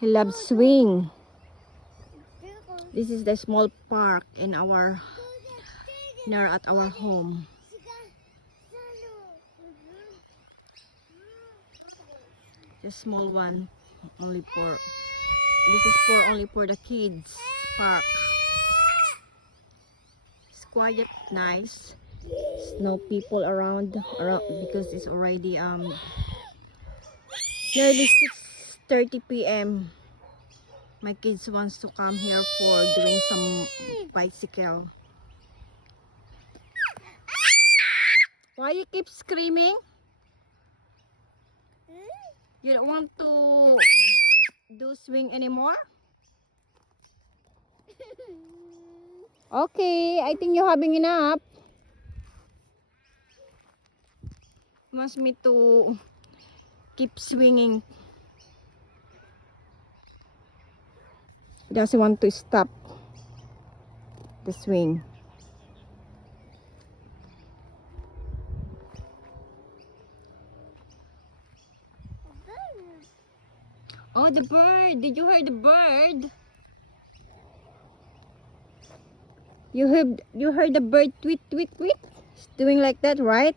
He loves swing. This is the small park in our near at our home. The small one, only for this is for only for the kids park. It's quiet, nice. There's no people around because it's already nearly 6:30 p.m. My kids wants to come here for doing some bicycle. Why you keep screaming? You don't want to do swing anymore? Okay, I think you're having enough. Wants me to keep swinging. He doesn't want to stop the swing. Oh, the bird! Did you hear the bird? You heard the bird tweet tweet tweet? It's doing like that, right?